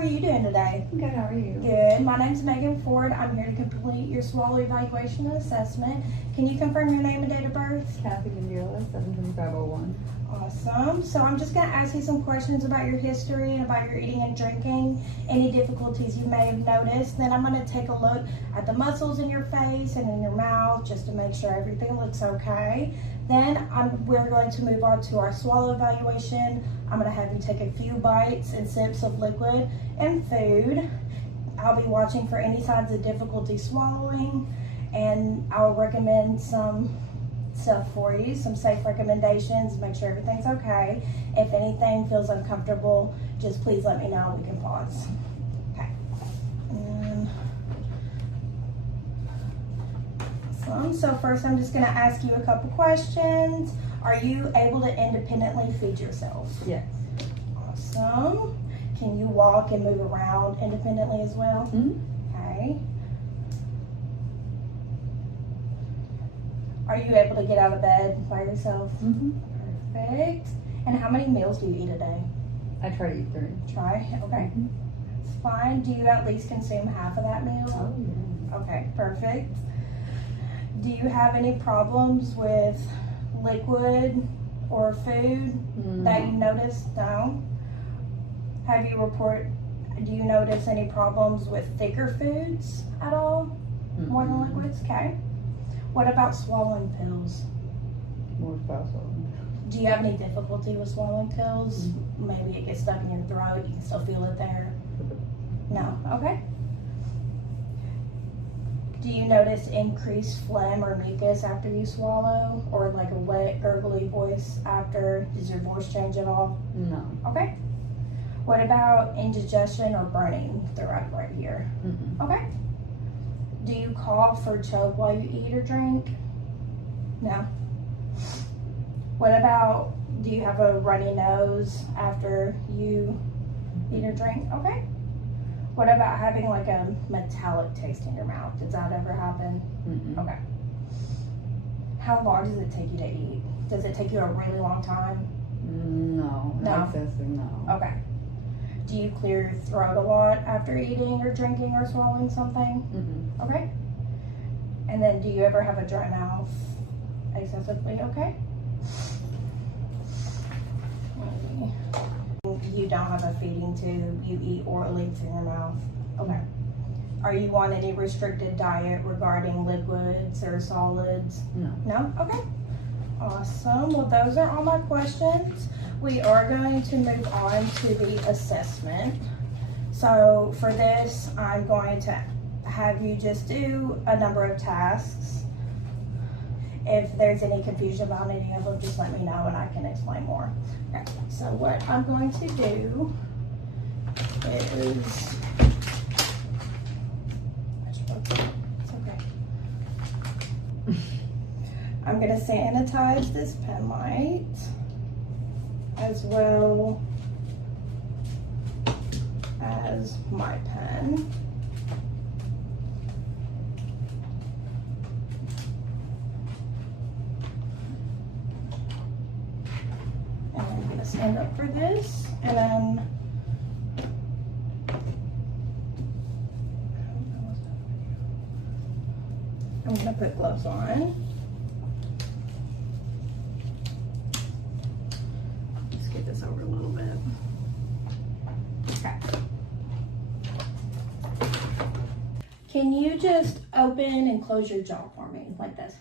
are you doing today? Good, how are you? Good. My name's Megan Ford. I'm here to complete your swallow evaluation and assessment. Can you confirm your name and date of birth? Kathy Gandila, 72501. Awesome. So I'm just going to ask you some questions about your history and about your eating and drinking, any difficulties you may have noticed. Then I'm going to take a look at the muscles in your face and in your mouth just to make sure everything looks okay. Then we're going to move on to our swallow evaluation. I'm going to have you take a few bites and sips of liquid and food. I'll be watching for any signs of difficulty swallowing, and I'll recommend some stuff for you, some safe recommendations, make sure everything's okay. If anything feels uncomfortable, just please let me know. We can pause. Okay. Awesome. So first I'm just going to ask you a couple questions. Are you able to independently feed yourself? Yes. Awesome. Can you walk and move around independently as well? Okay. Are you able to get out of bed by yourself? Perfect. And how many meals do you eat a day? I try to eat 3. Try? Okay. That's fine. Do you at least consume half of that meal? Oh, yeah. Okay, perfect. Do you have any problems with liquid or food that you noticed? No? Do you notice any problems with thicker foods at all? More than liquids? Okay. What about swallowing pills? More special. Do you have any difficulty with swallowing pills? Maybe it gets stuck in your throat, you can still feel it there? No? Okay. Do you notice increased phlegm or mucus after you swallow? Or like a wet, gurgly voice after? Does your voice change at all? No. Okay. What about indigestion or burning throughout right here? Okay. Do you cough or choke while you eat or drink? No. What about, do you have a runny nose after you eat or drink? Okay. What about having like a metallic taste in your mouth? Does that ever happen? Okay. How long does it take you to eat? Does it take you a really long time? No. No? Excessive, no. Okay. Do you clear your throat a lot after eating or drinking or swallowing something? Okay. And then do you ever have a dry mouth excessively? Okay. You don't have a feeding tube, you eat orally through your mouth. Okay. Are you on any restricted diet regarding liquids or solids? No. No? Okay. Awesome. Well, those are all my questions. We are going to move on to the assessment. So for this, I'm going to have you just do a number of tasks. If there's any confusion about any of them, just let me know and I can explain more. Okay, so what I'm going to do is, it's okay. I'm going to sanitize this pen light as well as my pen. And I'm going to stand up for this, and then I'm going to put gloves on. Let's get this over a little bit. Okay. Can you just open and close your jaw for me, like this?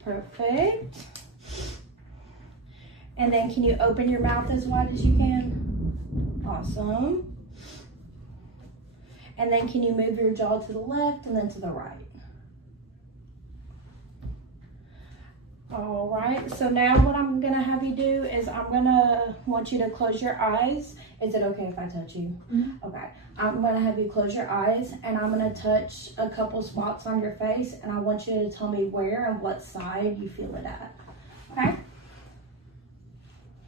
Perfect. And then can you open your mouth as wide as you can? Awesome. And then can you move your jaw to the left and then to the right? All right, so now what I'm gonna have you do is I'm gonna want you to close your eyes. Is it okay if I touch you? Okay, I'm gonna have you close your eyes and I'm gonna touch a couple spots on your face and I want you to tell me where and what side you feel it at, okay?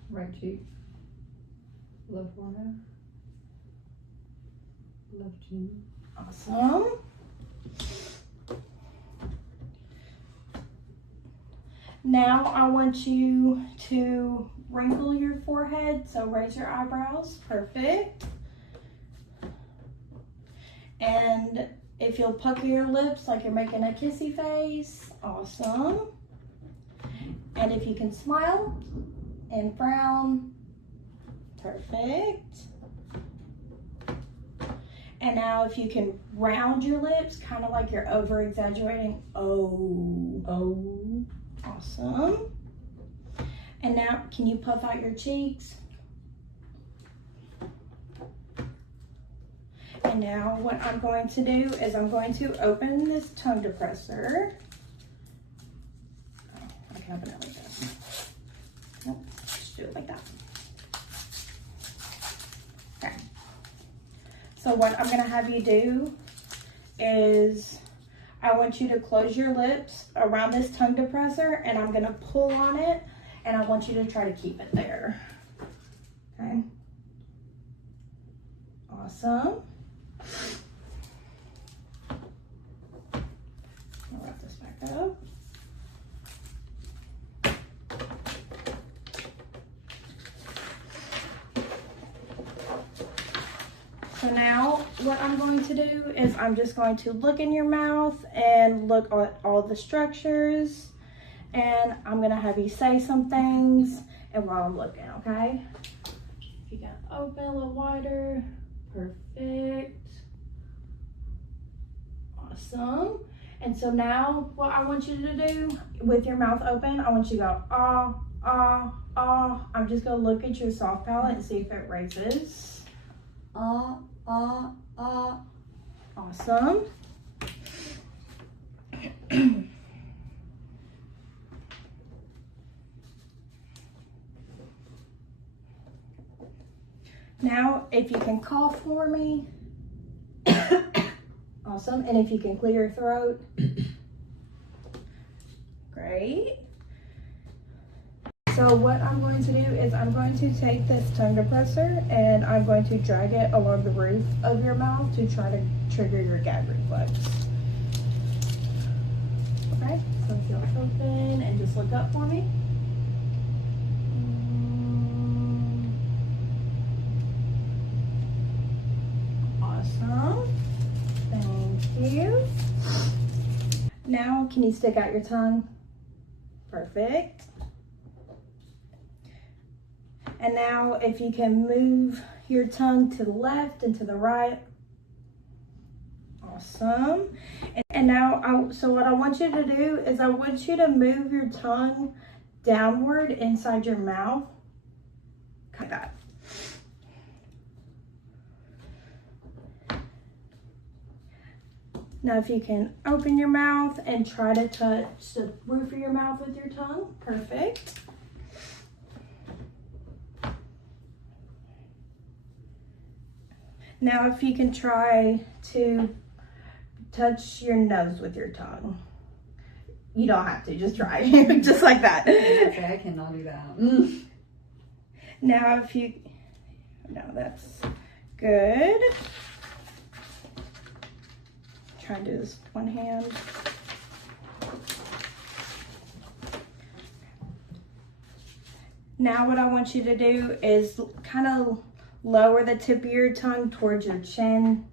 Right cheek. Left forehead. Left chin. Awesome. Now I want you to wrinkle your forehead, so raise your eyebrows. Perfect. And if you'll pucker your lips like you're making a kissy face, awesome. And if you can smile and frown, perfect. And now if you can round your lips, kind of like you're over exaggerating, oh, awesome. And now, can you puff out your cheeks? And now what I'm going to do is I'm going to open this tongue depressor. Oh, I can open it like this. Nope, just do it like that. Okay. So what I'm gonna have you do is I want you to close your lips around this tongue depressor, and I'm gonna pull on it, and I want you to try to keep it there. Okay. Awesome. I'll wrap this back up. So now what I'm going to do is I'm just going to look in your mouth and look at all the structures, and I'm gonna have you say some things and while I'm looking, okay? If you can open a little wider, perfect. Awesome. And so now what I want you to do with your mouth open, I want you to go ah, ah, ah. I'm just gonna look at your soft palate and see if it raises. Ah, ah, ah. Awesome. Now, if you can cough for me. Awesome. And if you can clear your throat. Great. So what I'm going to do is I'm going to take this tongue depressor and I'm going to drag it along the roof of your mouth to try to trigger your gag reflex. Okay, so if you'll open and just look up for me. Awesome. Thank you. Now, can you stick out your tongue? Perfect. And now if you can move your tongue to the left and to the right. Awesome. And now, so what I want you to do is I want you to move your tongue downward inside your mouth. Like that. Now if you can open your mouth and try to touch the roof of your mouth with your tongue. Perfect. Now if you can try to touch your nose with your tongue. You don't have to, just try. Just like that. Okay, I cannot do that. Now if you, no, that's good. Try to do this with one hand. Now what I want you to do is kind of lower the tip of your tongue towards your chin.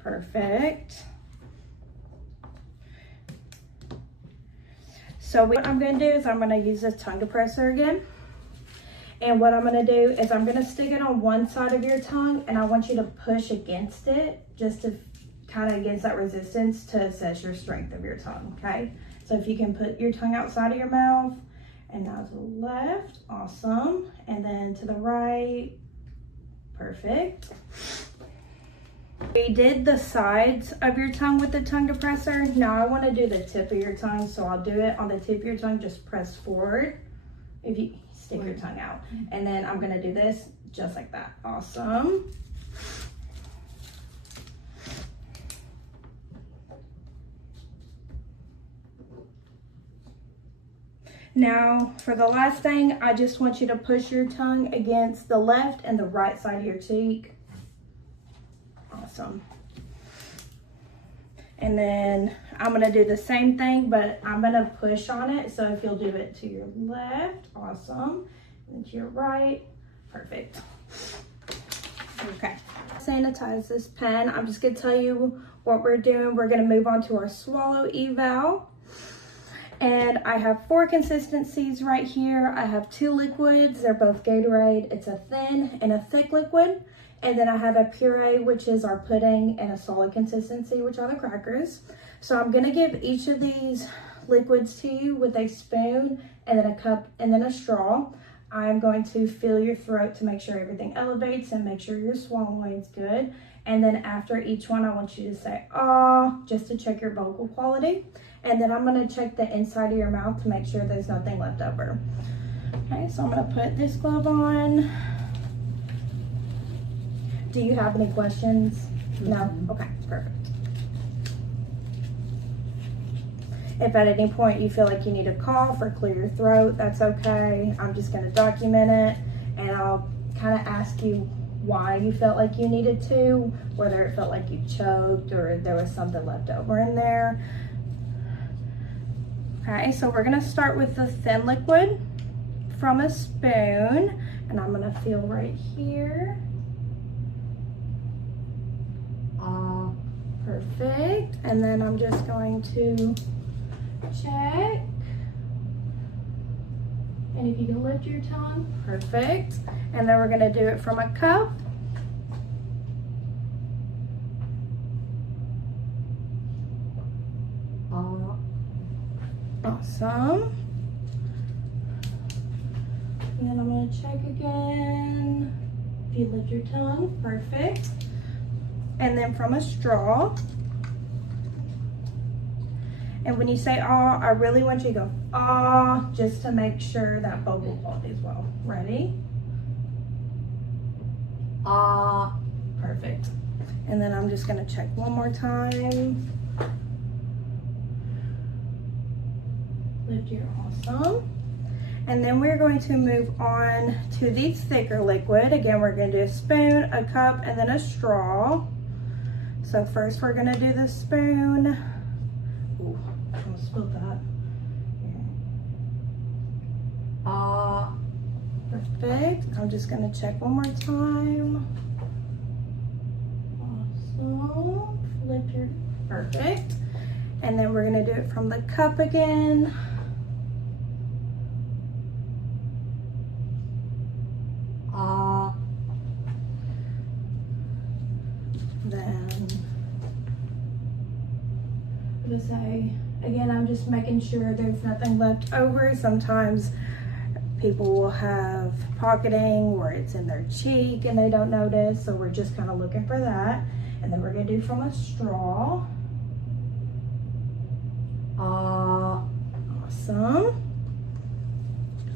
Perfect. So what I'm going to do is I'm going to use this tongue depressor again. And what I'm going to do is I'm going to stick it on one side of your tongue, and I want you to push against it just to kind of against that resistance to assess your strength of your tongue, okay? So if you can put your tongue outside of your mouth, and now to the left, awesome. And then to the right, perfect. We did the sides of your tongue with the tongue depressor. Now I want to do the tip of your tongue, so I'll do it on the tip of your tongue, just press forward if you stick your tongue out. And then I'm going to do this just like that. Awesome. Now, for the last thing, I just want you to push your tongue against the left and the right side of your cheek. Awesome. And then I'm going to do the same thing, but I'm going to push on it. So if you'll do it to your left, awesome. And to your right, perfect. Okay. Sanitize this pen. I'm just gonna tell you what we're doing. We're gonna move on to our swallow eval. And I have 4 consistencies right here. I have 2 liquids. They're both Gatorade. It's a thin and a thick liquid. And then I have a puree, which is our pudding, and a solid consistency, which are the crackers. So I'm gonna give each of these liquids to you with a spoon and then a cup and then a straw. I'm going to feel your throat to make sure everything elevates and make sure your swallowing's good. And then after each one, I want you to say, ah, just to check your vocal quality. And then I'm gonna check the inside of your mouth to make sure there's nothing left over. Okay, so I'm gonna put this glove on. Do you have any questions? No? Okay, perfect. If at any point you feel like you need to cough or clear your throat, that's okay. I'm just gonna document it, and I'll kind of ask you why you felt like you needed to, whether it felt like you choked or there was something left over in there. Okay, so we're gonna start with the thin liquid from a spoon, and I'm gonna feel right here. Perfect. And then I'm just going to check. And if you can lift your tongue, perfect. And then we're gonna do it from a cup. Awesome. And then I'm gonna check again. If you lift your tongue, perfect. And then from a straw. And when you say ah, I really want you to go ah, just to make sure that vocal quality as well. Ready? Ah, perfect. And then I'm just gonna check one more time. Lift your awesome. And then we're going to move on to the thicker liquid. Again, we're gonna do a spoon, a cup, and then a straw. So first we're gonna do the spoon. Ooh, I almost spilled that. Perfect. I'm just gonna check one more time. Awesome. Flip your, perfect. And then we're gonna do it from the cup again. Then I'm gonna say, again, I'm just making sure there's nothing left over. Sometimes people will have pocketing where it's in their cheek and they don't notice, so we're just kind of looking for that. And then we're gonna do from a straw. Awesome.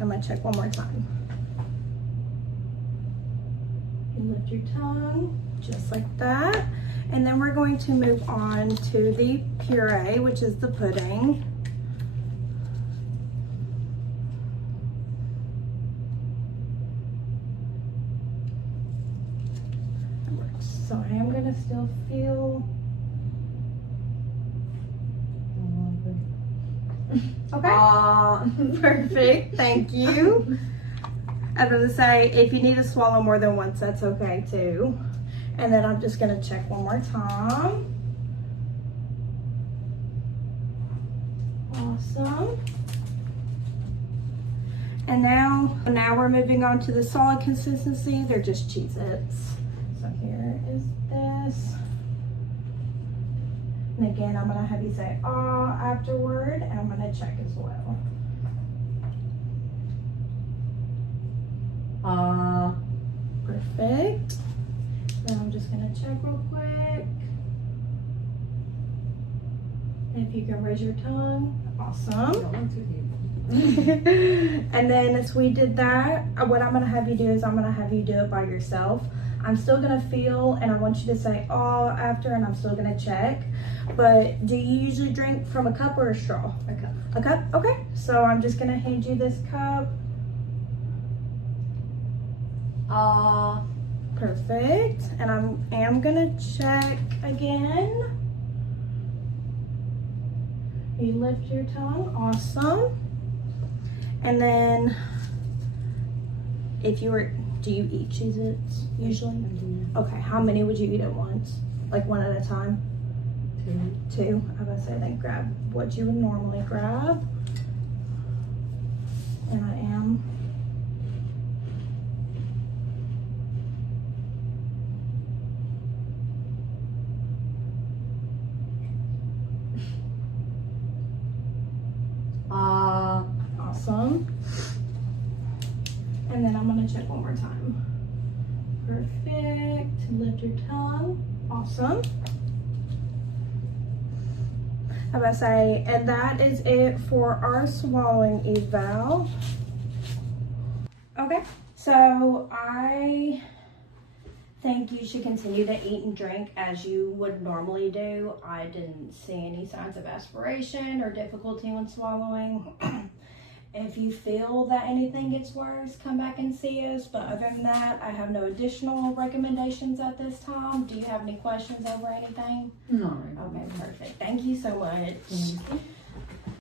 I'm gonna check one more time. You lift your tongue, just like that. And then we're going to move on to the puree, which is the pudding. So I am gonna still feel. Okay. Perfect. Thank you. I was gonna say, if you need to swallow more than once, that's okay too. And then I'm just gonna check one more time. Awesome. And now we're moving on to the solid consistency. They're just Cheez-Its. So here is this. And again, I'm gonna have you say ah afterward, and I'm gonna check as well. Perfect. Then I'm just gonna check real quick. And if you can raise your tongue, awesome. And then as we did that, what I'm gonna have you do is I'm gonna have you do it by yourself. I'm still gonna feel, and I want you to say "oh" after, and I'm still gonna check. But do you usually drink from a cup or a straw? A cup. A cup? Okay. So I'm just gonna hand you this cup. Perfect. And I am gonna check again. You lift your tongue. Awesome. And then if you were Do you eat Cheez-Its usually? Okay, how many would you eat at once? Like one at a time? Two. I was gonna say then grab what you would normally grab. And I am. Awesome. And then I'm gonna check one more time. Perfect. Lift your tongue. Awesome. I was about to say, and that is it for our swallowing eval. Okay, so I think you should continue to eat and drink as you would normally do. I didn't see any signs of aspiration or difficulty when swallowing. If you feel that anything gets worse, come back and see us. But other than that, I have no additional recommendations at this time. Do you have any questions over anything? No. Okay, perfect. Thank you so much. Mm-hmm.